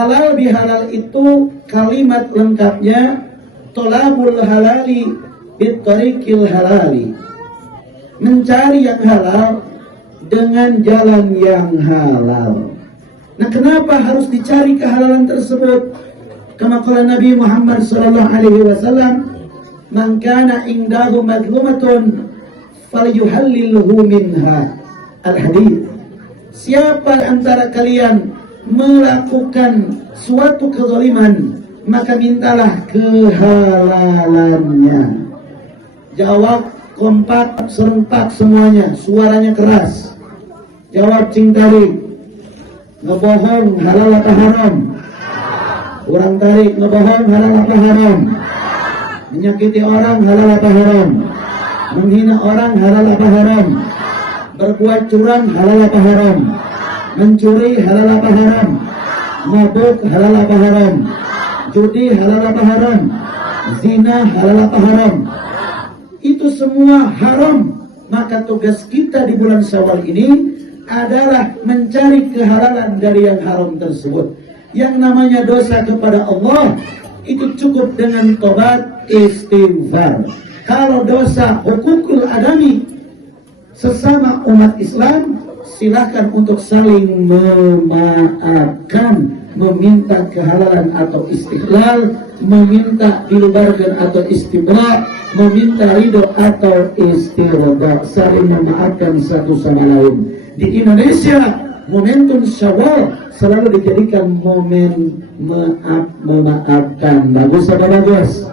Halal bihalal itu kalimat lengkapnya tolabul halali bitariqil halali. Mencari yang halal dengan jalan yang halal. Nah, kenapa harus dicari kehalalan tersebut? Kama qala Nabi Muhammad sallallahu alaihi wasallam, "Man kana indahu madlumatun falyuhallilhu minha." Al-hadits. Siapa antara kalian melakukan suatu kezaliman, maka mintalah kehalalannya. Jawab kompak, serentak semuanya, suaranya keras. Jawab cing tarik. Ngebohong halal apa haram? Kurang tarik. Ngebohong halal apa haram? Menyakiti orang halal apa haram? Menghina orang halal apa haram? Berbuat curang halal apa haram? Mencuri halal apa haram? Mabuk halal apa haram? Judi halal apa haram? Zina halal apa haram? Itu semua haram. Maka tugas kita di bulan Syawal ini adalah mencari kehalalan dari yang haram tersebut. Yang namanya dosa kepada Allah itu cukup dengan tobat istighfar. Kalau dosa hukukul adami sesama umat Islam, silahkan untuk saling memaafkan, meminta kehalalan atau istihlal, meminta dilubarkan atau istibra, meminta ridho atau istirda, saling memaafkan satu sama lain. Di Indonesia, momentum Syawal selalu dijadikan momen memaafkan. Bagus apa bagus?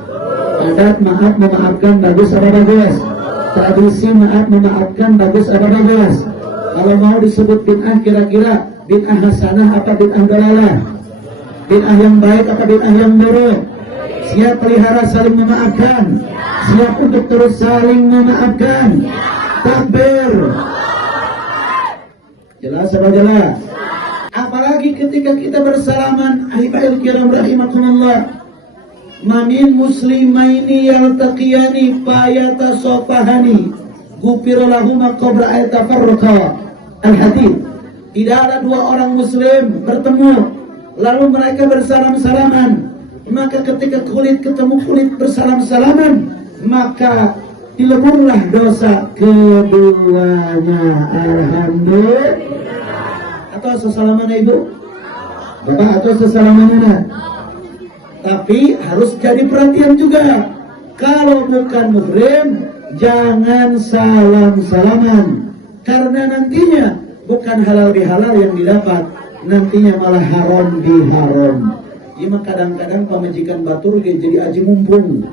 Adat maaf memaafkan, bagus apa bagus? Tradisi maaf memaafkan, bagus apa bagus? Kalau mau disebut bid'ah, kira-kira bid'ah hasanah apa bid'ah dalalah? Bid'ah yang baik apa bid'ah yang buruk? Siap pelihara saling memaafkan, siap untuk terus saling memaafkan. Takbir. Jelas apa jelas? Apalagi ketika kita bersalaman, ahibahil kiram rahimakumullah. Mamin muslimaini yaltaqiyani fayatasafahani ghufira lahuma qabla an yatafarraqa. Al-hadits. Tidak ada dua orang muslim bertemu lalu mereka bersalam-salaman, maka ketika kulit ketemu kulit bersalam-salaman, maka dileburlah dosa keduanya. Alhamdulillah. Atau sesalaman ibu bapak atau sesalaman. Tapi harus jadi perhatian juga. Kalau bukan muhrim, jangan salam-salaman. Karena nantinya bukan halal bihalal yang didapat, nantinya malah haram biharam. Ima kadang-kadang pemajikan batur jadi aji mumpung.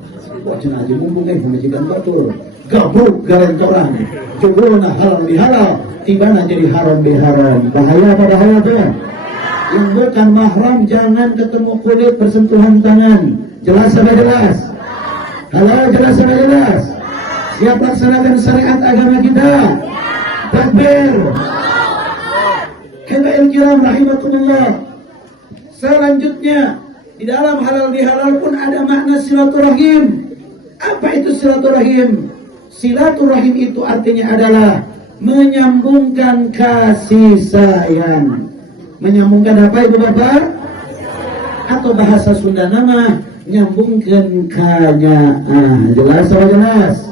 Wah, cina aji mumpung pemajikan batur. Gabruk garentoran. Jogona halal bihalal, tibana jadi haram biharam. Bahaya apa bahaya tuh? Yang bukan mahram jangan ketemu kulit bersentuhan tangan. Jelas apa jelas? Kalau jelas apa jelas? Siap laksanakan syariat agama kita. Takbir. Hadirin kiram rahimakumullah. Selanjutnya, di dalam halal bihalal pun ada makna silaturahim. Apa itu silaturahim? Silaturahim itu artinya adalah menyambungkan kasih sayang. Menyambungkan apa ibu bapak? Atau bahasa Sunda nama nyambungkan kanyaan. Jelas atau jelas?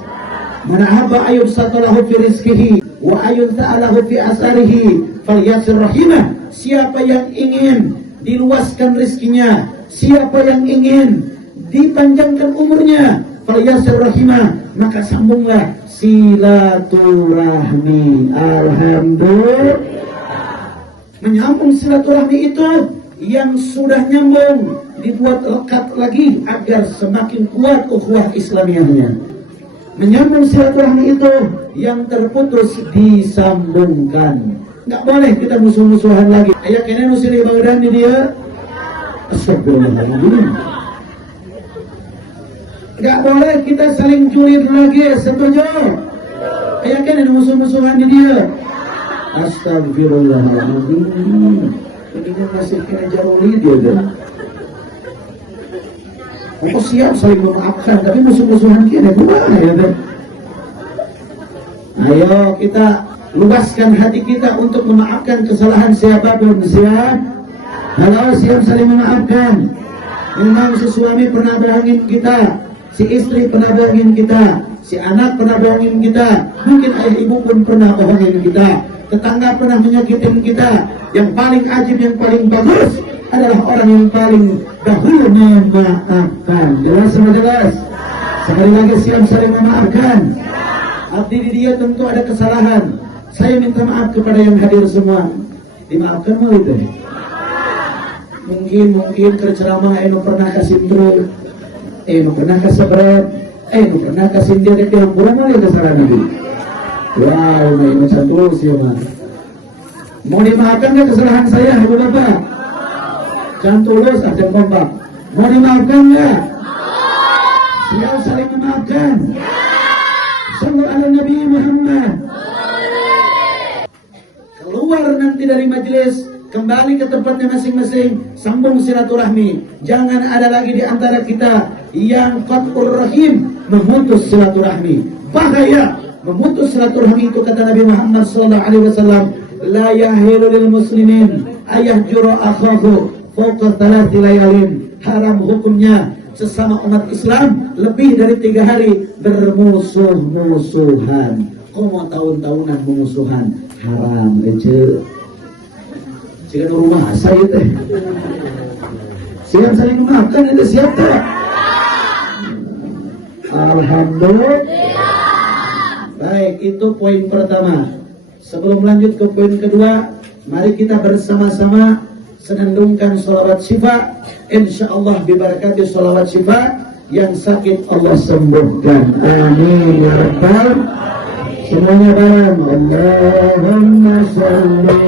Mana haba ayub satalahu fi rizkihi wa ayun ta'alahu fi asarihi falyasir rahimah. Siapa yang ingin diluaskan rizkinya, siapa yang ingin dipanjangkan umurnya, falyasir rahimah, maka sambunglah silaturahmi. Alhamdulillah. Menyambung silaturahmi itu yang sudah nyambung dibuat lekat lagi agar semakin kuat ukhuwah Islamiyahnya. Menyambung silaturahmi itu yang terputus disambungkan. Nggak boleh kita musuh-musuhan lagi. Ayah kena nusiri badan di dia. Astagfirullahaladzim. Nggak boleh kita saling julid lagi. Setuju? Ayah kena musuh-musuhan di dia. Astagfirullahaladzim. Ini masih kena jaruli dia kan. Aku siap saling memaafkan, tapi musuh-musuhan kita gimana ya kan? Ayo kita luaskan hati kita untuk memaafkan kesalahan siapapun. Siap? Halo, siap saling memaafkan. Memang si suami pernah bohongin kita, si istri pernah bohongin kita, si anak pernah bohongin kita, mungkin ayah ibu pun pernah bohongin kita, tetangga pernah menyakitin kita. Yang paling ajib, yang paling bagus adalah orang yang paling dahulu memaafkan. Jelas sama jelas. Sekali lagi siap saling memaafkan. Abdi di dia tentu ada kesalahan. Saya minta maaf kepada yang hadir semua. Dimaafkan mau itu. Mungkin kerceramah eno pernah kasih intro, eno pernah kasih berat, eno pernah kasih dia yang kurang ada kesalahan itu. Wow, ini macam tulus ya mas. Mau dimaafkan nggak kesalahan saya, ibu bapak? Jangan tulus, ada kompak. Mau dimaafkan nggak? Siap saling memaafkan. Sallu ala Nabi Muhammad. Keluar nanti dari majelis, kembali ke tempatnya masing-masing, sambung silaturahmi. Jangan ada lagi di antara kita yang qat'ur rahim, memutus silaturahmi. Bahaya memutus silaturahmi itu, kata Nabi Muhammad SAW, la yahilu lil muslimin ayahjura akhahu fawqa thalathi layalin. Haram hukumnya sesama umat Islam lebih dari 3 hari bermusuh-musuhan. Kau mau tahun-tahunan memusuhan, haram aja. Jika rumah saya teh siap saling memaafkan, itu siap tak? Alhamdulillah. Baik, itu poin pertama. Sebelum lanjut ke poin kedua, mari kita bersama-sama senandungkan sholawat syifa. Insyaallah diberkati sholawat syifa, yang sakit Allah sembuhkan. Amin ya rabbal. Semuanya bareng. Allahumma sholli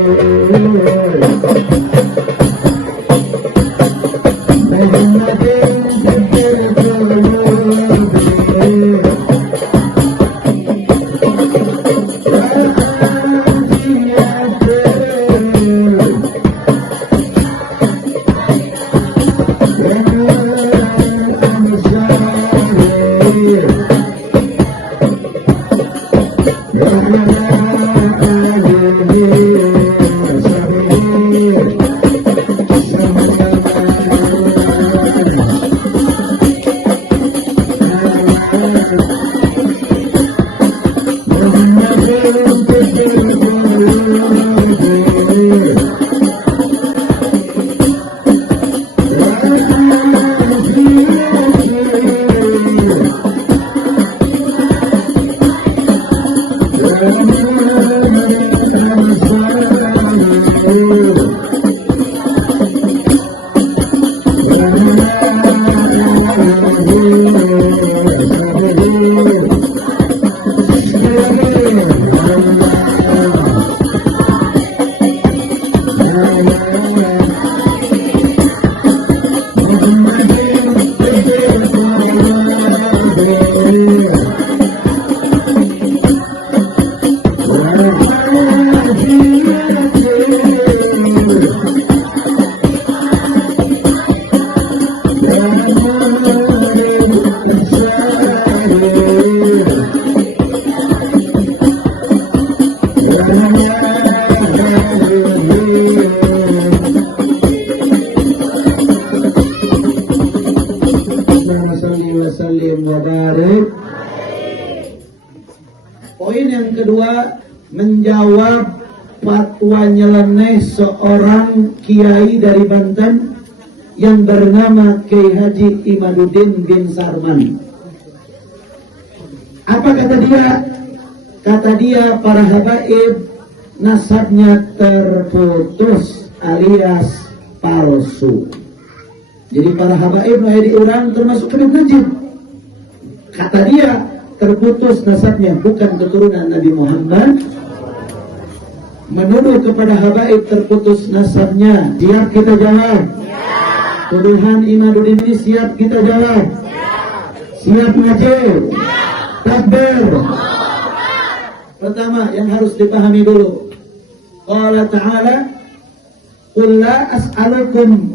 Poin yang kedua, menjawab fatwa nyeleneh seorang kiai dari Banten yang bernama Kiai Haji Imaduddin bin Sarman. Apa kata dia? Kata dia, para habaib nasabnya terputus alias palsu. Jadi para habaib lahir diurang termasuk Habib Najib. Kata dia, terputus nasabnya, bukan keturunan Nabi Muhammad. Menuduh kepada habaib terputus nasabnya, siap kita jawab? Tuduhan Imaduddin ini siap kita jawab? Siap ngaji? Takbir. Pertama yang harus dipahami dulu, qala ta'ala, qul la as'alukum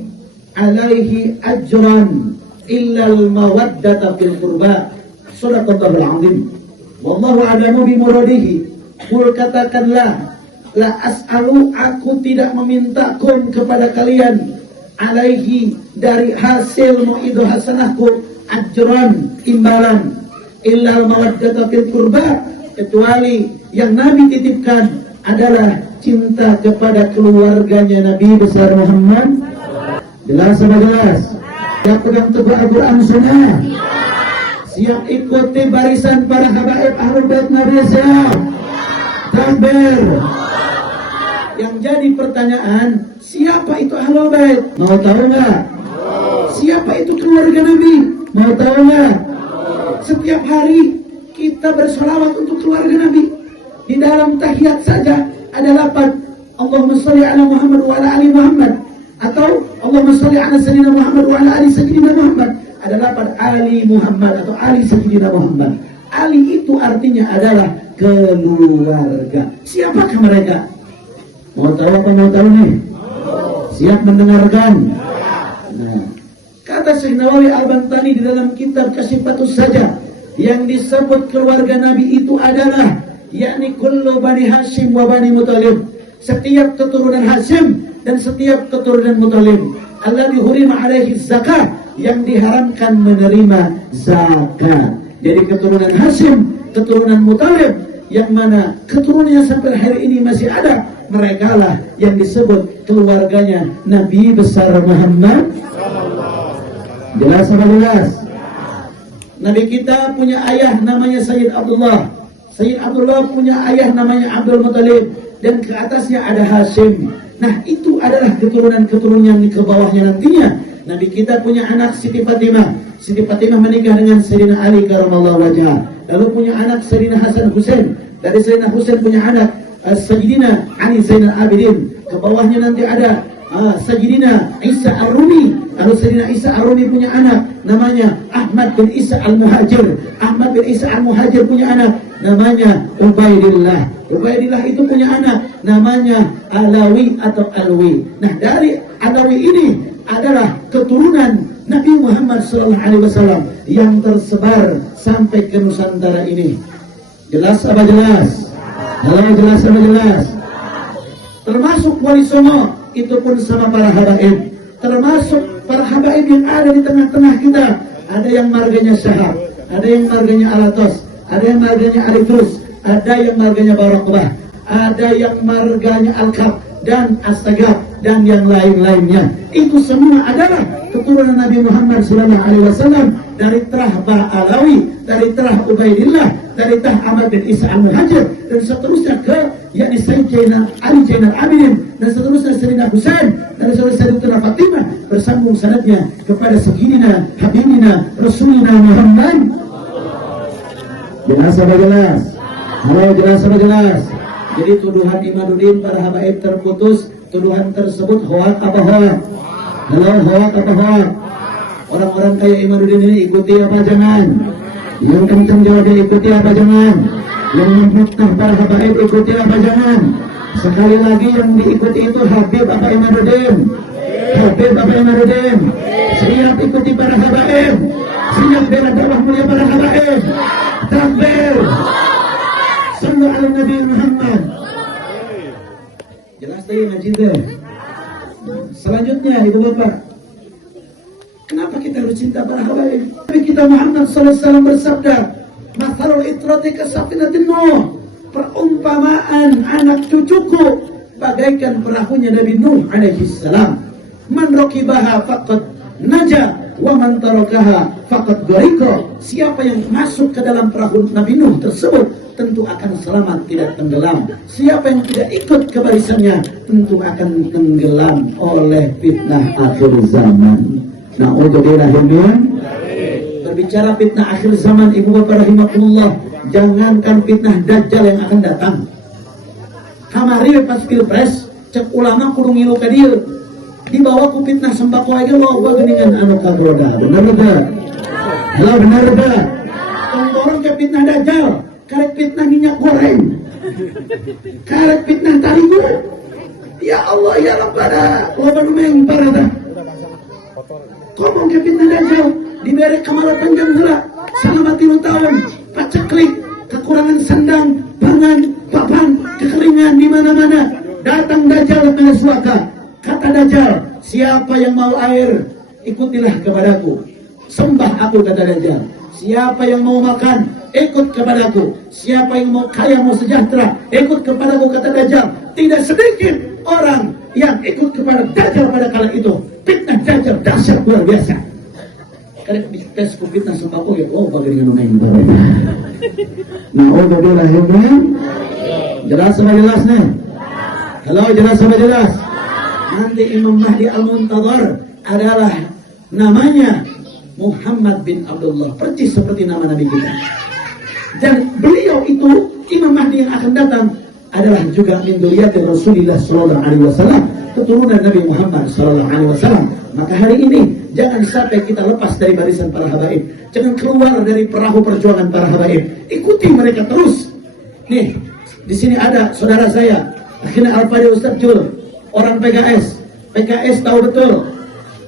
alaihi ajran illa al-mawaddata fil qurba. Shadaqallahul azim. Wallahu a'lamu bi muradihi. Qul, katakanlah, La as'alu, aku tidak memintakum kepada kalian, alaihi, dari hasil mu'idu hasanahku, ajran, imbalan, illal mawaddata fil qurba, kecuali yang Nabi titipkan adalah cinta kepada keluarganya Nabi besar Muhammad. Jelas sama jelas? Siap pegang teguh Al-Quran Sunnah? Siap ikuti barisan para habaib Ahlul Bait Nabi? Siap? Takbir. Yang jadi pertanyaan, siapa itu Ahlul Bait? Mau tahu nggak? Siapa itu keluarga Nabi? Mau tahu nggak? Setiap hari kita bersolawat untuk keluarga Nabi. Di dalam tahiyat saja ada lapan, Allahumma sholli ala Muhammad wa ala ali Muhammad, atau Allahumma sholli ala sayyidina Muhammad wa ala ali sayyidina Muhammad. Ada lapan ali Muhammad atau ali sayyidina Muhammad. Ali itu artinya adalah keluarga. Siapakah mereka? Mau tahu apa mau tahu nih? Siap mendengarkan? Nah, kata Syekh Nawawi Al-Bantani di dalam kitab Kasyifatus Saja, yang disebut keluarga Nabi itu adalah yakni kullu bani Hashim wa bani Muthalib, setiap keturunan Hashim dan setiap keturunan Muthalib. Alladzi hurima alaihi zakat, yang diharamkan menerima zakat. Jadi keturunan Hashim, keturunan Muthalib, yang mana keturunannya sampai hari ini masih ada, mereka lah yang disebut keluarganya Nabi besar Muhammad. Jelas apa jelas? Nabi kita punya ayah namanya Sayyid Abdullah. Sayyid Abdullah punya ayah namanya Abdul Muthalib, dan ke atasnya ada Hashim. Nah, itu adalah keturunan-keturunan yang ke bawahnya nantinya. Nabi kita punya anak Siti Fatimah. Siti Fatimah menikah dengan Sayyidina Ali karamallahu wajhah. Lalu punya anak Sayyidina Hasan Husain. Dari Sayyidina Husain punya anak Sayyidina Ali Zainal Abidin. Ke bawahnya nanti ada Sayyidina Isa Ar-Rumi. Lalu Sayyidina Isa Ar-Rumi punya anak namanya Ahmad bin Isa Al-Muhajir. Ahmad bin Isa Al-Muhajir punya anak namanya Ubaidillah. Ubaidillah itu punya anak namanya Alawi atau Alwi. Nah, dari Alawi ini adalah keturunan Nabi Muhammad SAW yang tersebar sampai ke Nusantara ini. Jelas apa jelas? Halo, jelas apa jelas? Termasuk Wali Songo, itu pun sama para habaib. Termasuk para habaib yang ada di tengah-tengah kita. Ada yang marganya Syahab, ada yang marganya Alatos, ada yang marganya Alifrus, ada yang marganya Barakubah, ada yang marganya Al-Kab dan Astagab, dan yang lain-lainnya. Itu semua adalah keturunan Nabi Muhammad SAW, dari terah Ba'alawi, dari terah Ubaidillah, dari terah Ahmad bin Isa Al-Muhajir, dan seterusnya ke yakni Sayyidina Ali Zainal Abidin, dan seterusnya Sayyidina Husain, dan seterusnya Sayyidina Fatimah, bersambung sanadnya kepada Sayyidina Habibina Rasulina Muhammad. Jelas apa jelas? Halo, jelas apa jelas? Jadi tuduhan Imaduddin para habaib terputus. Tuduhan tersebut hoak apa hoak? Halo, hoak apa hoak? Orang-orang kayak Imaduddin ini ikuti apa jangan? Yang kencang jawabnya ikuti apa jangan? Yang memfitnah para habaib ikuti apa jangan? Sekali lagi yang diikuti itu Habib apa Imaduddin? Habib apa Imaduddin? Siap ikuti para habaib, siap bela dakwah mulia para habaib. Takbir. Sallu ala Nabi Muhammad. Jelas tadi ngaji deh. Selanjutnya Ibu Bapak, kenapa kita harus cinta para habaib? Nabi kita Muhammad SAW bersabda, "Mathalul itrati kasafinatin Nuh." Perumpamaan anak cucuku bagaikan perahunya Nabi Nuh alaihi salam. Man rakibaha faqad naja wa man tarakaha faqad gharqa. Siapa yang masuk ke dalam perahu Nabi Nuh tersebut tentu akan selamat, tidak tenggelam. Siapa yang tidak ikut ke barisannya tentu akan tenggelam oleh fitnah akhir zaman. Na'udzubillah min. Berbicara fitnah akhir zaman, Ibu Bapak rahimakumullah, jangankan fitnah Dajjal yang akan datang. Kamari pas pilpres, cek ulama kudu ngilu ka dieu. Dibawa ku fitnah sembako aja loba geuningan anu kagoda. Bener bener. Halo, bener bener. Tongkorong ke fitnah Dajjal, karek fitnah minyak goreng, karek fitnah tarigu. Ya Allah ya Rabbana, loba nu mengpar eta. Ngomong ke fitnah Dajjal, dibere kamar panjang heula selama 3 tahun, paceklik, kekurangan sandang, pangan, papan, kekeringan di mana-mana. Datang Dajjal dengan suaka. Kata Dajjal, siapa yang mau air, ikutilah kepadaku. Sembah aku, kata Dajjal. Siapa yang mau makan, ikut kepadaku. Siapa yang mau kaya, mau sejahtera, ikut kepadaku, kata Dajjal. Tidak sedikit orang yang ikut kepada Dajjal pada kala itu. Fitnah Dajjal dahsyat luar biasa. Karena tes fitnah sembako ya, oh bagaimana main barang. Nah, oh bagaimana jelas sama jelas nih. Halo, jelas sama jelas. Nanti Imam Mahdi Al-Muntadhar adalah namanya Muhammad bin Abdullah, persis seperti nama Nabi kita. Dan beliau itu, Imam Mahdi yang akan datang, adalah juga min dzurriyyatir Rasulillah sallallahu alaihi wasallam, keturunan Nabi Muhammad sallallahu alaihi wasallam. Maka hari ini jangan sampai kita lepas dari barisan para habaib. Jangan keluar dari perahu perjuangan para habaib. Ikuti mereka terus. Nih, di sini ada saudara saya, akhirnya Al-Fadhil Ustaz Jul, orang PKS. PKS tahu betul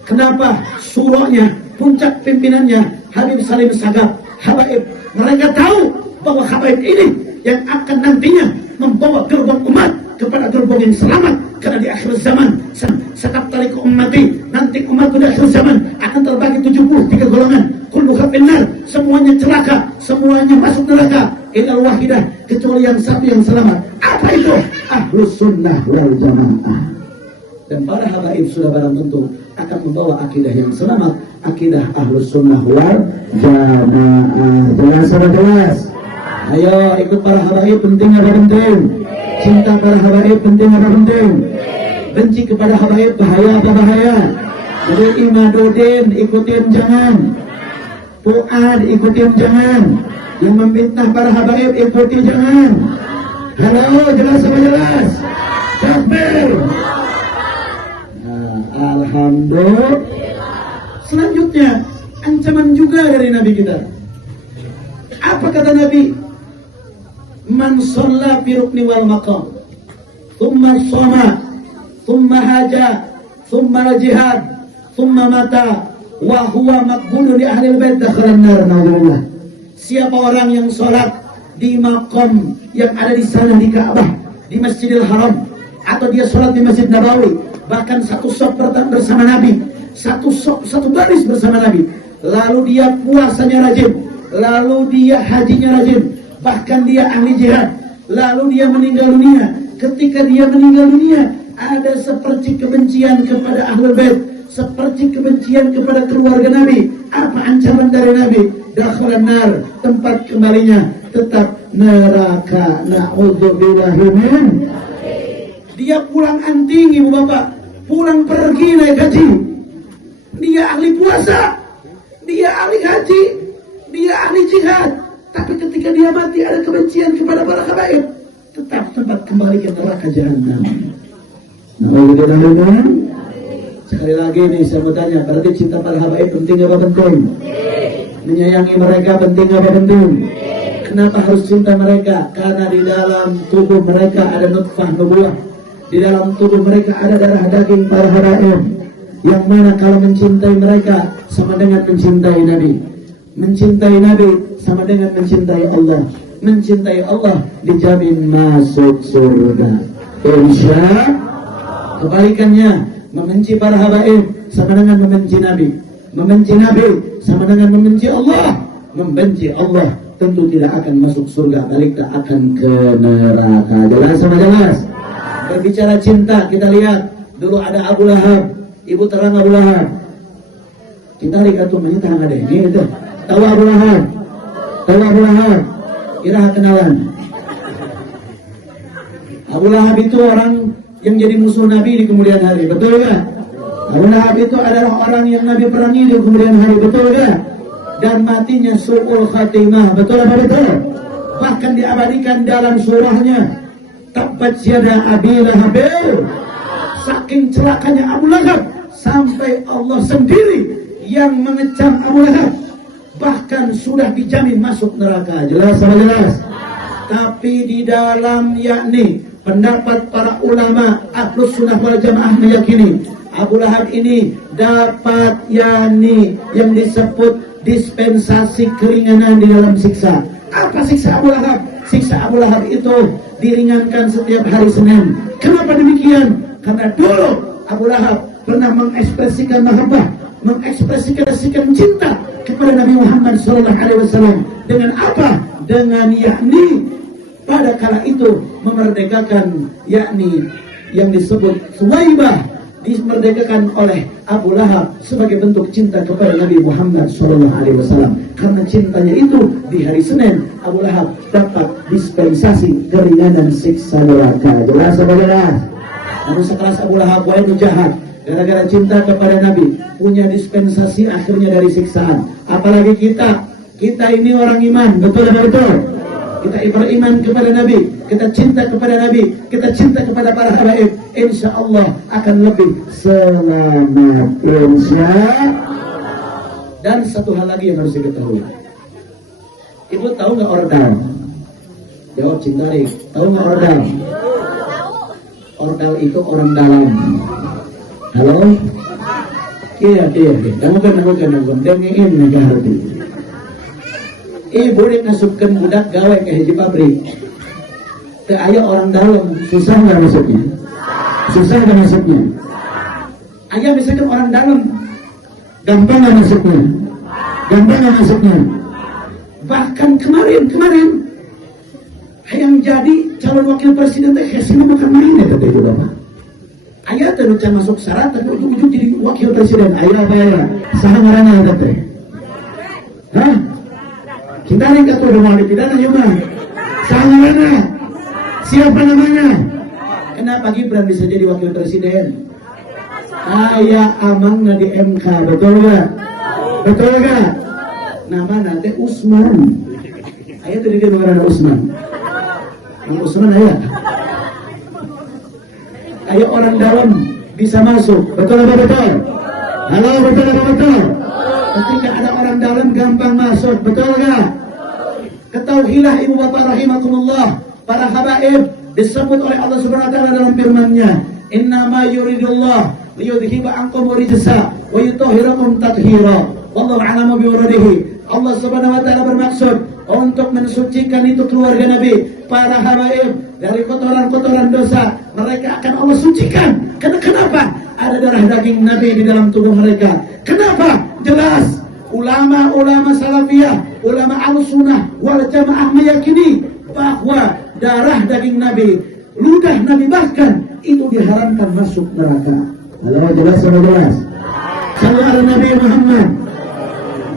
kenapa surahnya, puncak pimpinannya Habib Salim Sagaf, habaib. Mereka tahu bahwa habaib ini yang akan nantinya membawa gerbong umat kepada gerbong yang selamat. Karena di akhir zaman, sataftariqu ummati, nanti umat di akhir zaman akan terbagi 73 golongan. Kulluha finnar, semuanya celaka, semuanya masuk neraka. Illal wahidah, kecuali yang satu yang selamat. Apa itu? Ahlus sunnah wal jamaah. Dan para habaib sudah barang tentu akan membawa akidah yang selamat, akidah ahlus sunnah wal jamaah. Jelas atau jelas? Ayo ikut para habaib, penting apa penting? Cinta para habaib penting apa penting? Benci kepada habaib bahaya apa bahaya? Jadi Imadudin ikutin jangan, Fuad ikutin jangan, yang memfitnah para habaib ikuti jangan. Halo, jelas apa jelas? Takbir. Nah, alhamdulillah. Selanjutnya ancaman juga dari Nabi kita. Apa kata Nabi? Man shalla fi rukni wal maqam, thumma shoma, thumma haja, thumma jihad, thumma mata, wa huwa maqbulun li ahli al-bait dakhala an-nar. Naudzubillah. Siapa orang yang sholat di maqam yang ada di sana di Ka'bah, di Masjidil Haram, atau dia sholat di Masjid Nabawi, bahkan satu shaf bersama Nabi, satu baris bersama Nabi, lalu dia puasanya rajin, lalu dia hajinya rajin, bahkan dia ahli jihad, lalu dia meninggal dunia. Ketika dia meninggal dunia, ada seperti kebencian kepada ahlul bait, seperti kebencian kepada keluarga Nabi. Apa ancaman dari Nabi? Dakhalan nar, tempat kembalinya tetap neraka. Na'udzubillahi min. Dia pulang anting, ibu bapak, pulang pergi naik haji. Dia ahli puasa, dia ahli haji, dia ahli jihad. Tapi ketika dia mati ada kebencian kepada para habaib, tetap tempat kembali ke neraka jahanam. Nah, sekali lagi nih saya mau tanya, berarti cinta para habaib penting apa penting? Menyayangi mereka penting apa penting? Kenapa harus cinta mereka? Karena di dalam tubuh mereka ada nutfah nubuwah. Di dalam tubuh mereka ada darah daging para habaib. Yang mana kalau mencintai mereka sama dengan mencintai Nabi. Mencintai Nabi sama dengan mencintai Allah. Mencintai Allah dijamin masuk surga. Insya kebalikannya, membenci para habaib sama dengan membenci Nabi. Membenci Nabi sama dengan membenci Allah. Membenci Allah tentu tidak akan masuk surga, baliknya akan ke neraka. Jelas sama jelas? Berbicara cinta, kita lihat dulu ada Abu Lahab. Ibu terang Abu Lahab. Kita lihat tuh menyita ada ini itu. Tahu Abu Lahab? Tahu Abu Lahab? Kira kenalan. Abu Lahab itu orang yang jadi musuh Nabi di kemudian hari, betul kan? Abu Lahab itu adalah orang yang Nabi perangi di kemudian hari, betul kan? Dan matinya su'ul khatimah, betul apa betul? Bahkan diabadikan dalam surahnya Tabbat yada Abi Lahab. Saking celakanya Abu Lahab sampai Allah sendiri yang mengecam Abu Lahab, bahkan sudah dijamin masuk neraka. Jelas apa jelas? Tapi di dalam yakni pendapat para ulama Ahlus Sunnah wal Jamaah meyakini Abu Lahab ini dapat yakni yang disebut dispensasi keringanan di dalam siksa. Apa siksa Abu Lahab? Siksa Abu Lahab itu diringankan setiap hari Senin. Kenapa demikian? Karena dulu Abu Lahab pernah mengekspresikan mahabbah, mengekspresikan cinta kepada Nabi Muhammad SAW. Dengan apa? Dengan yakni pada kala itu memerdekakan, yakni yang disebut Suwaibah, dimerdekakan oleh Abu Lahab sebagai bentuk cinta kepada Nabi Muhammad SAW. Karena cintanya itu di hari Senin Abu Lahab dapat dispensasi keringanan siksa neraka. Jelas apa jelas? Namun sekelas Abu Lahab wahai jahat, gara-gara cinta kepada Nabi punya dispensasi akhirnya dari siksaan. Apalagi kita ini orang iman, betul apa betul? Kita beriman kepada Nabi, kita cinta kepada Nabi, kita cinta kepada para habaib, insya Allah akan lebih selamat, insya Allah. Dan satu hal lagi yang harus diketahui, ibu tahu nggak ordal? Jawab Cintarik, tahu nggak ordal? Ordal itu orang dalam. Halo? Iya. Namun dengin negara hati. Boleh masukkan budak gawe ke hiji pabrik. Teu aya orang dalam, susah nggak masuknya? Susah nggak masuknya? Aya misalkan orang dalam, gampang nggak masuknya? Gampang nggak masuknya? Bahkan kemarin yang jadi calon wakil presiden teh hesina bukan main ya teh ibu bapak. Aya teh nu can masuk syarat tapi ujug-ujug jadi wakil presiden. Aya apa ya? Saha ngaranna teh? Hah? Kita nih kata udah mau dipidana ya mah. Sangarana. Siapa namanya? Kenapa Gibran bisa jadi wakil presiden? Aya amangna di MK, betul gak? Betul gak? Nama nanti Usman. Aya tadi dia mengarana Usman. Usman aya. Aya orang dalam bisa masuk, betul apa betul? Halo, betul apa betul? Ketika ada orang dalam gampang masuk, betul gak? Ketahuilah ibu bapak rahimakumullah, para habaib disebut oleh Allah Subhanahu wa taala dalam firman-Nya, "Innama yuridullah liyudhiba ankum rijsa wa yutahhirakum tathira." Wallahu a'lamu biwuradihi. Allah Subhanahu wa taala bermaksud untuk mensucikan itu keluarga Nabi, para habaib dari kotoran-kotoran dosa. Mereka akan Allah sucikan. Kenapa? Ada darah daging Nabi di dalam tubuh mereka. Kenapa? Jelas. Ulama-ulama salafiyah, ulama al-sunnah wal jamaah meyakini bahwa darah daging Nabi, ludah Nabi bahkan itu diharamkan masuk neraka. Halo, jelas atau jelas? Sallallahu alaihi Nabi Muhammad.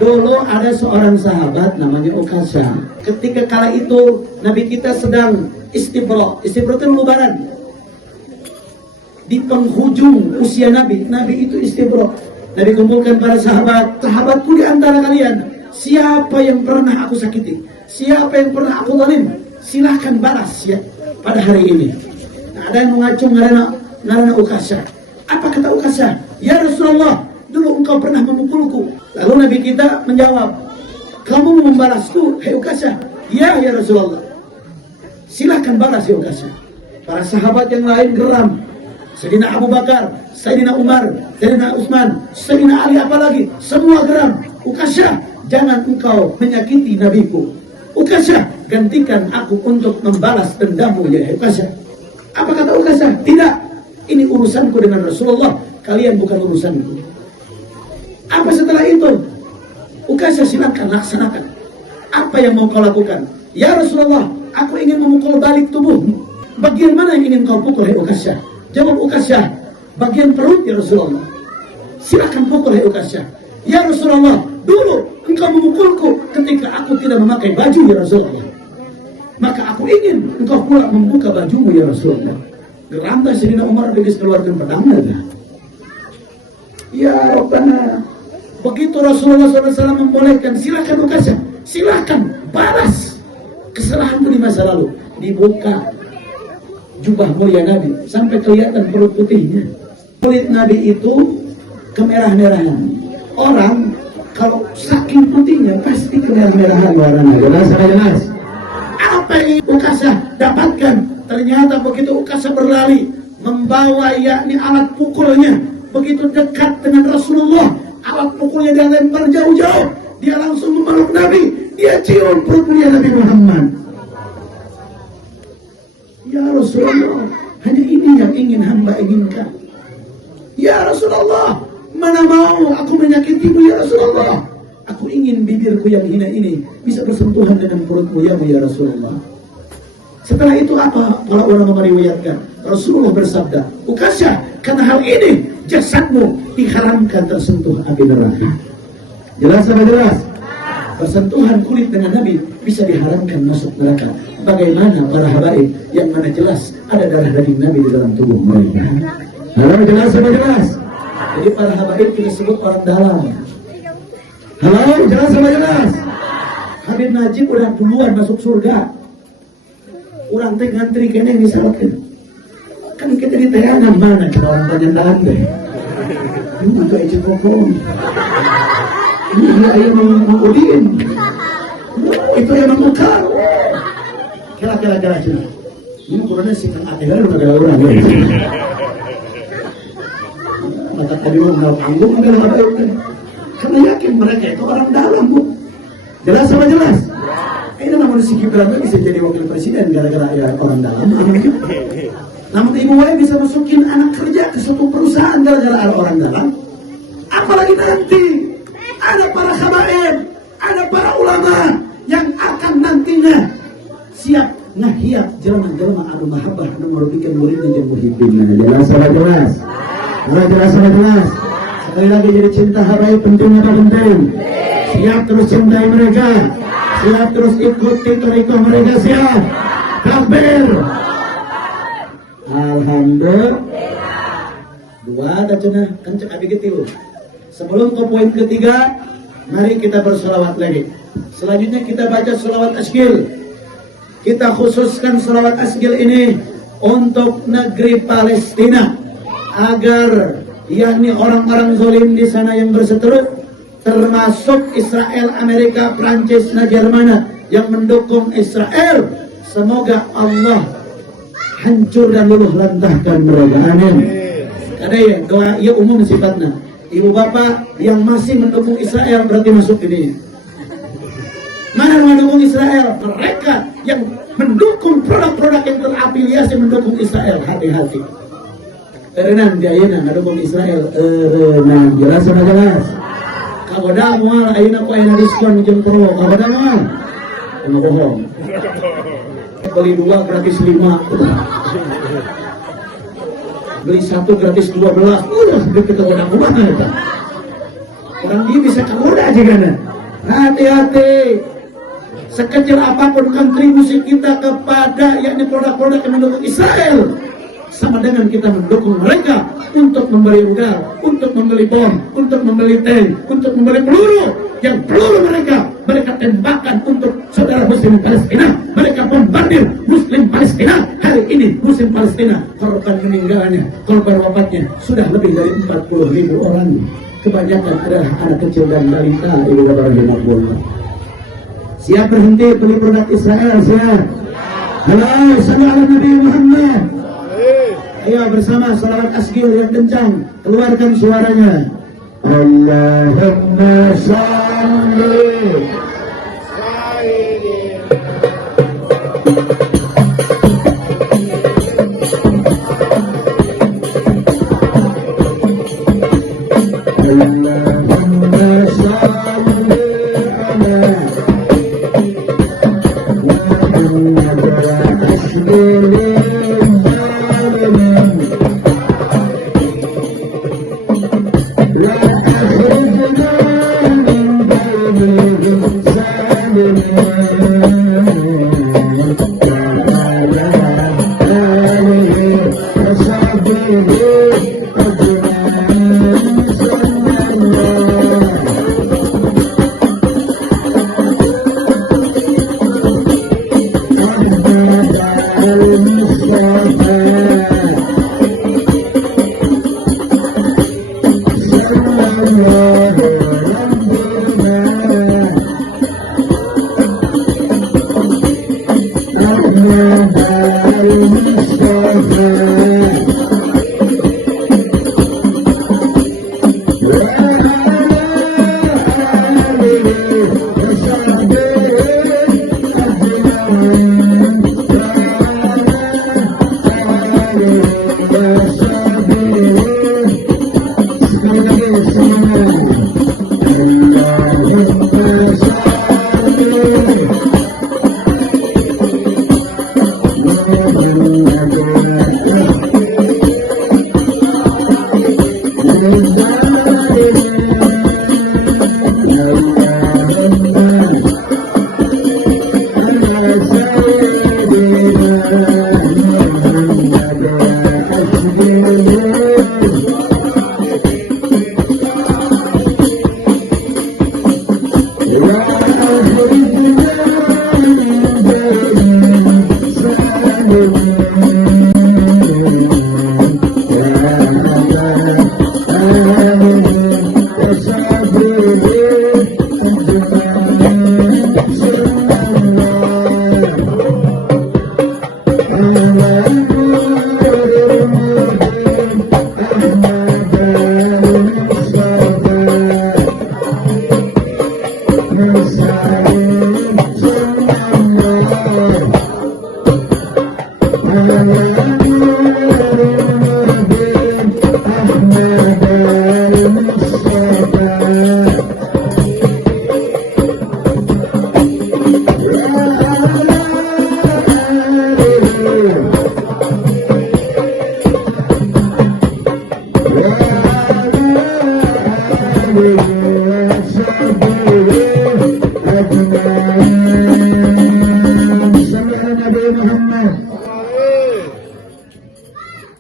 Dulu ada seorang sahabat namanya Ukasha. Ketika kala itu Nabi kita sedang istibra. Istibra itu lebaran. Di penghujung usia Nabi itu istibra. Nabi kumpulkan para sahabatku di antara kalian, siapa yang pernah aku sakiti, siapa yang pernah aku zalim, silahkan balas ya pada hari ini. Nah, ada yang mengacung ngarana Ukasha. Apa kata Ukasha? Ya Rasulullah, dulu engkau pernah memukulku. Lalu Nabi kita menjawab, kamu membalasku, hei Ukasha? Ya Rasulullah. Silahkan balas ya Ukasha. Para sahabat yang lain geram. Sayyidina Abu Bakar, Sayyidina Umar, Sayyidina Utsman, Sayyidina Ali, apalagi semua geram. Ukasha, jangan engkau menyakiti nabiku. Ukasha, gantikan aku untuk membalas dendammu ya Ukasha. Apa kata Ukasha? Tidak, ini urusanku dengan Rasulullah, kalian bukan urusanku. Apa setelah itu? Ukasha, silakan laksanakan. Apa yang mau kau lakukan? Ya Rasulullah, aku ingin memukul balik tubuhmu. Bagian mana yang ingin kau pukul ya Ukasha? Jawab Ukasha, bagian perut ya Rasulullah. Silakan pukul ya Ukasha. Ya Rasulullah, dulu engkau memukulku ketika aku tidak memakai baju ya Rasulullah. Maka aku ingin engkau pula membuka bajumu ya Rasulullah. Gerantah Sayyidina Umar begitu keluarkan pedangnya. Ya Rabbana. Begitu Rasulullah SAW membolehkan, silakan Ukasha, silakan balas kesalahanmu di masa lalu. Dibuka jubah mulia Nabi sampai kelihatan perut putihnya. Kulit Nabi itu kemerah-merahan. Orang kalau saking putihnya pasti kemerah-merahan warnanya. Jelas. Apa yang Ukasha dapatkan? Ternyata begitu Ukasha berlari membawa yakni alat pukulnya, begitu dekat dengan Rasulullah, alat pukulnya dia lempar jauh-jauh. Dia langsung memeluk Nabi. dia cium perutnya Nabi Muhammad. Ya Rasulullah, hanya ini yang ingin hamba inginkan. Ya Rasulullah, mana mau aku menyakitimu ya Rasulullah. Aku ingin bibirku yang hina ini bisa bersentuhan dengan perutmu ya Rasulullah. Setelah itu apa? Para ulama meriwayatkan, Rasulullah bersabda, Ukasha, karena hal ini jasadmu diharamkan tersentuh api neraka. Jelas apa jelas? Bersentuhan kulit dengan Nabi bisa diharamkan masuk neraka. Bagaimana para habaib yang mana jelas ada darah daging Nabi di dalam tubuh mereka? Halo, jelas apa jelas? Jadi para habaib disebut orang dalam. Halo, jelas apa jelas? Habib Najib udah duluan masuk surga. Orang teh ngantri kene misalkan. Kan kita di tayangan mana kita orang panjang deh. Ini untuk ejek kokong. Ini dia yang mengudin. Itu yang memukar. Kira-kira sih. Ini kurangnya sih kan akhirnya udah ada orang ya. Maka tadi mau panggung adalah apa itu? Karena yakin mereka itu orang dalam, Bu. Jelas sama jelas. Ini namun si Gibran bisa jadi wakil presiden gara-gara ya orang dalam. Namun Ibu Wai bisa masukin anak kerja ke suatu perusahaan gara-gara orang dalam. Apalagi nanti ada para habaib, ada para ulama yang akan nantinya siap ngahiap jelema-jelema anu mahabbah anu merupakan muridnya jeung muhibbina. Jelas apa jelas? Jelas apa jelas? Sekali lagi jadi cinta habaib penting apa penting? Siap terus cintai mereka. Siap terus ikuti thariqah mereka, siap. Takbir. Alhamdulillah. Dua ada cenah kan cek abi gitu. Sebelum ke poin ketiga, mari kita bersolawat lagi. Selanjutnya kita baca solawat asgil. Kita khususkan solawat asgil ini untuk negeri Palestina agar yakni orang-orang zalim di sana yang berseteru, termasuk Israel, Amerika, Prancis, dan Jerman yang mendukung Israel, semoga Allah hancur dan luluh lantahkan mereka. Amin. Ada ya doa ya umum sifatnya. Ibu bapak yang masih mendukung Israel berarti masuk ini. Mana yang mendukung Israel? Mereka yang mendukung produk-produk yang terafiliasi mendukung Israel. Hati-hati. Erenan dia mendukung Israel. Erenan jelas sama jelas. Kagoda moal ayeuna ku aya diskon jeung promo. Kagoda moal. Anu bohong. Beli 2 gratis 5. Beli 1 gratis 12. Udah kita goda kumaha eta. Orang dia bisa kagoda aja kan. Hati-hati. Sekecil apapun kontribusi kita kepada yakni produk-produk yang mendukung Israel, sama dengan kita mendukung mereka untuk membeli rudal, untuk membeli bom, untuk membeli tank, untuk membeli peluru. Yang peluru mereka tembakan untuk saudara muslim Palestina. Mereka bombardir muslim Palestina. Hari ini muslim Palestina korban meninggalnya, korban wafatnya sudah lebih dari 40.000 orang. Kebanyakan adalah anak kecil dan balita. Ibu bapak dan ibu. Siap berhenti beli produk Israel, siap. Halo, sallallahu Nabi Muhammad. Ayo bersama salawat asgil yang kencang, keluarkan suaranya. Allahumma shalli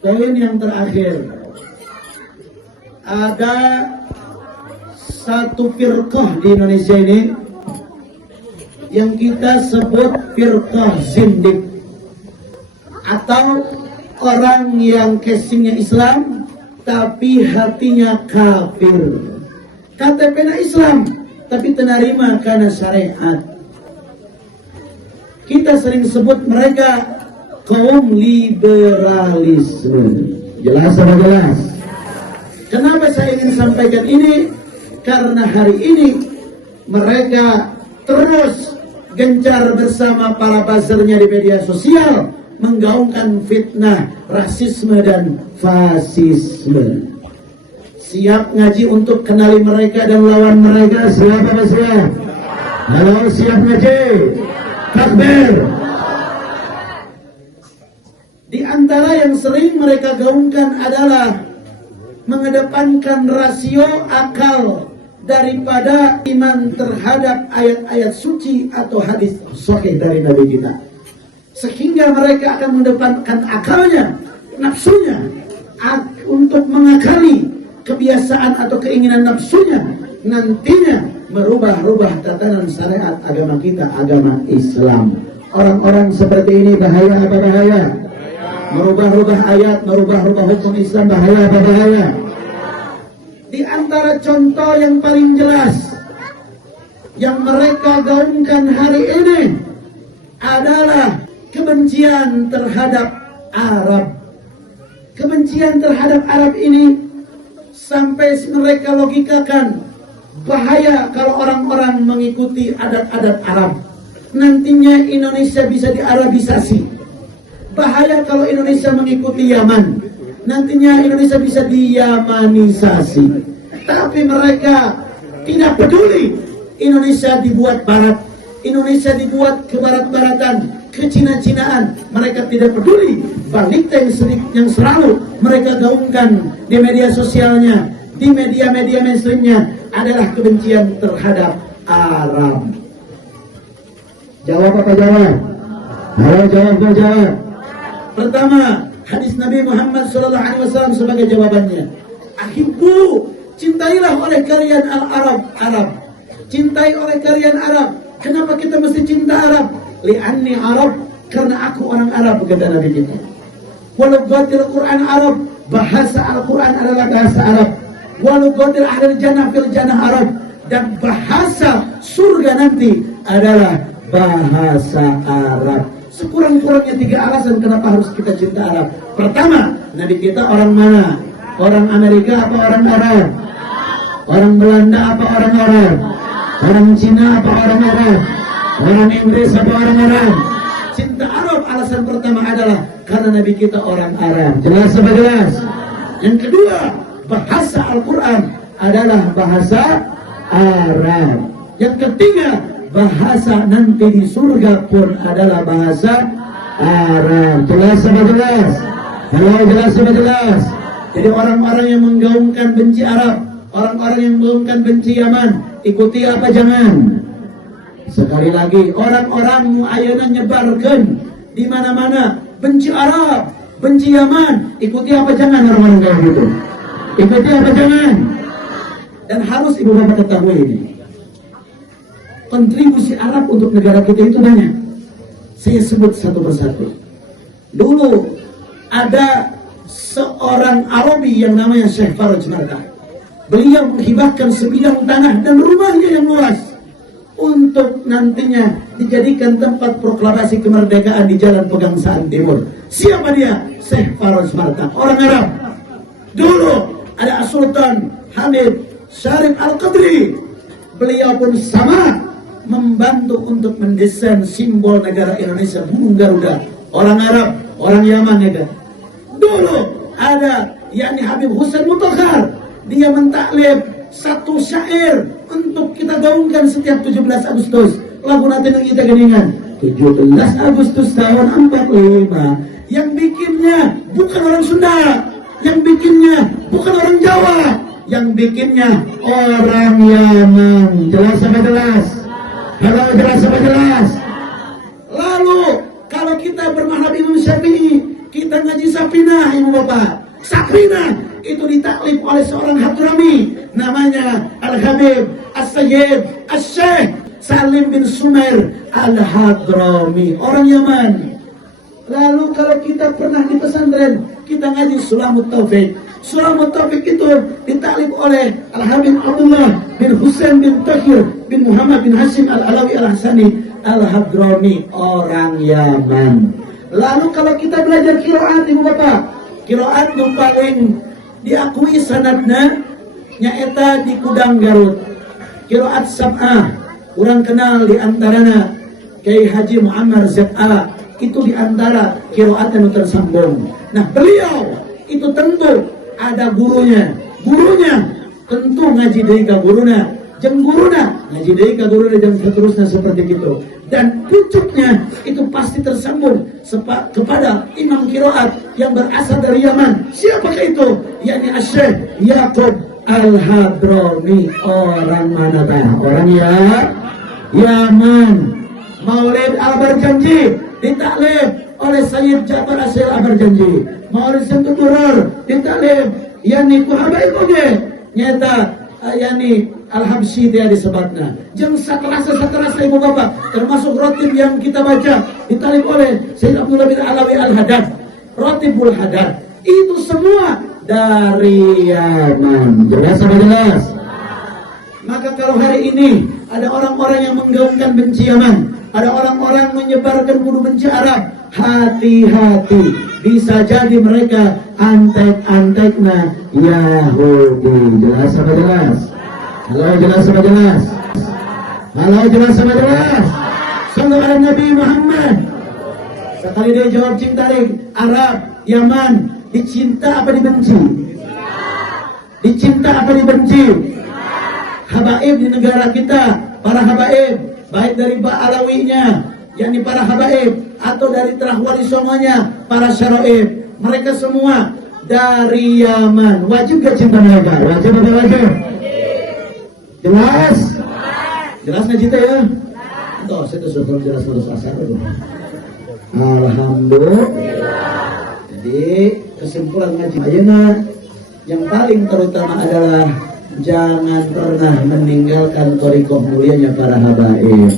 Poin yang terakhir, ada satu firqah di Indonesia ini yang kita sebut firqah zindik, atau orang yang casingnya Islam tapi hatinya kafir. KTP-nya Islam tapi terima karena syariat. Kita sering sebut mereka kaum liberalisme. Jelas atau jelas? Kenapa saya ingin sampaikan ini? Karena hari ini mereka terus gencar bersama para buzzernya di media sosial menggaungkan fitnah, rasisme dan fasisme. Siap ngaji untuk kenali mereka dan lawan mereka? Siap apa siap? Halo, siap ngaji? Takbir. Di antara yang sering mereka gaungkan adalah mengedepankan rasio akal daripada iman terhadap ayat-ayat suci atau hadis sahih dari Nabi kita. Sehingga mereka akan mengedepankan akalnya, nafsunya, untuk mengakali kebiasaan atau keinginan nafsunya, nantinya merubah-rubah tatanan syariat agama kita, agama Islam. Orang-orang seperti ini bahaya apa bahaya? Merubah-rubah ayat, merubah-rubah hukum Islam, bahaya apa bahaya? Di antara contoh yang paling jelas yang mereka gaungkan hari ini adalah kebencian terhadap Arab. Kebencian terhadap Arab ini sampai mereka logikakan bahaya kalau orang-orang mengikuti adat-adat Arab. Nantinya Indonesia bisa diarabisasi. Bahaya kalau Indonesia mengikuti Yaman. Nantinya Indonesia bisa diyamanisasi. Tapi mereka tidak peduli. Indonesia dibuat barat. Indonesia dibuat ke barat-baratan, ke Cina-Cinaan. Mereka tidak peduli. Balita yang selalu mereka gaungkan di media sosialnya, di media-media mainstreamnya adalah kebencian terhadap Arab. Jawab apa jawab? Ayo jawab. Pertama, hadis Nabi Muhammad SAW sebagai jawabannya. Ahibbu, cintailah oleh kalian Arab. Cintai oleh kalian Arab. Kenapa kita mesti cinta Arab? Li'anni Arab, karena aku orang Arab, kata Nabi kita. Walugatil Quran Arab, bahasa Al-Quran adalah bahasa Arab. Walugatil ahlil jannah fil jannah Arab, dan bahasa surga nanti adalah bahasa Arab. Sekurang-kurangnya 3 alasan kenapa harus kita cinta Arab. Pertama, Nabi kita orang mana? Orang Amerika apa orang Arab? Orang Belanda apa orang Arab? Orang Cina apa orang Arab? Orang Inggris apa orang Arab? Cinta Arab alasan pertama adalah karena Nabi kita orang Arab. Jelas apa jelas? Yang kedua, bahasa Al-Quran adalah bahasa Arab. Yang ketiga, bahasa nanti di surga pun adalah bahasa Arab. Jelas apa jelas? Kalau jelas apa jelas? Jadi orang-orang yang menggaungkan benci Arab, orang-orang yang menggaungkan benci Yaman, ikuti apa jangan? Sekali lagi, orang-orang ayeuna nyebarkan di mana-mana benci Arab, benci Yaman, ikuti apa jangan orang-orang kayak gitu? Ikuti apa jangan? Dan harus ibu bapak ketahui ini, kontribusi Arab untuk negara kita itu banyak. Saya sebut satu persatu. Dulu ada seorang Arabi yang namanya Syekh Faraj Marta. Beliau menghibahkan sebidang tanah dan rumahnya yang luas untuk nantinya dijadikan tempat proklamasi kemerdekaan di Jalan Pegangsaan Timur. Siapa dia? Syekh Faraj Marta, orang Arab. Dulu ada Sultan Hamid Syarif Al-Qadri. Beliau pun sama membantu untuk mendesain simbol negara Indonesia, burung Garuda. Orang Arab, orang Yaman ya kan. Dulu ada yakni Habib Hussein Mutahar, dia mentaklif satu syair untuk kita gaungkan setiap 17 Agustus. Lagu nanti yang kita geningan 17 Agustus tahun 45. Yang bikinnya bukan orang Sunda, yang bikinnya bukan orang Jawa, yang bikinnya orang Yaman. Jelas apa jelas? Kalau jelas apa jelas? Lalu kalau kita bermadhab Imam Syafi'i, kita ngaji Safinah, ibu bapak. Safinah itu ditaklif oleh seorang Hadrami, namanya Al-Habib As-Sayyid As-Syekh Salim bin Sumair Al-Hadrami, orang Yaman. Lalu kalau kita pernah di pesantren, kita ngaji Sulamut Taufik. Sulamut Taufik itu ditaklif oleh Al-Habib Abdullah bin Husain bin Tahir bin Muhammad bin Hashim Al-Alawi Al-Hasani Al-Hadrami, orang Yaman. Lalu kalau kita belajar qiraat, ibu bapak, qiraat yang paling diakui sanadnya nyaeta di Kudang Garut. Qiraat Sab'ah, orang kenal di antaranya Kiai Haji Muammar Z.A. itu di antara qiraat yang tersambung. Nah, beliau itu tentu ada gurunya. Gurunya tentu ngaji deui ka guruna, jeung guruna ngaji deui ka guruna, dan seterusnya seperti itu. Dan pucuknya itu pasti tersambung kepada imam qiraat yang berasal dari Yaman. Siapakah itu? yakni Asy-Syaikh Yaqub Al-Hadrami, orang mana tah? Orang Yaman. Maulid Al-Barjanji ditaklif oleh Sayyid Ja'far Asyir Al-Barjanji. Maulid Sentuturur ditaklif yakni ku habaib oge nyata yakni Al-Habsyi dia disebutnya. Jeung saterasa ibu bapak, termasuk rotib yang kita baca ditaklif oleh Sayyid Abdullah bin Alawi Al-Haddad, Rotibul Haddad. Itu semua dari Yaman. Jelas apa jelas? Maka kalau hari ini ada orang-orang yang menggaungkan benci Yaman, ada orang-orang menyebarkan kudu benci Arab, hati-hati, bisa jadi mereka antek-antekna Yahudi. Jelas apa jelas? Halo, jelas apa jelas? Halo, jelas apa jelas? Sallu ala Nabi Muhammad. Sekali dia jawab cing tarik, Arab, Yaman, dicinta apa dibenci? Dicinta apa dibenci? Habaib di negara kita, para habaib, baik dari Alawinya, yakni para habaib, atau dari Terahwali Songonya, para syaraib, mereka semua dari Yaman. Wajib gak cinta mereka? Wajib apa wajib? Jelas? Jelas gak cinta ya? Tuh, saya sudah jelas terus asal itu. Alhamdulillah. Jadi kesimpulan ngaji ayeuna yang paling terutama adalah jangan pernah meninggalkan thariqah mulianya para habaib.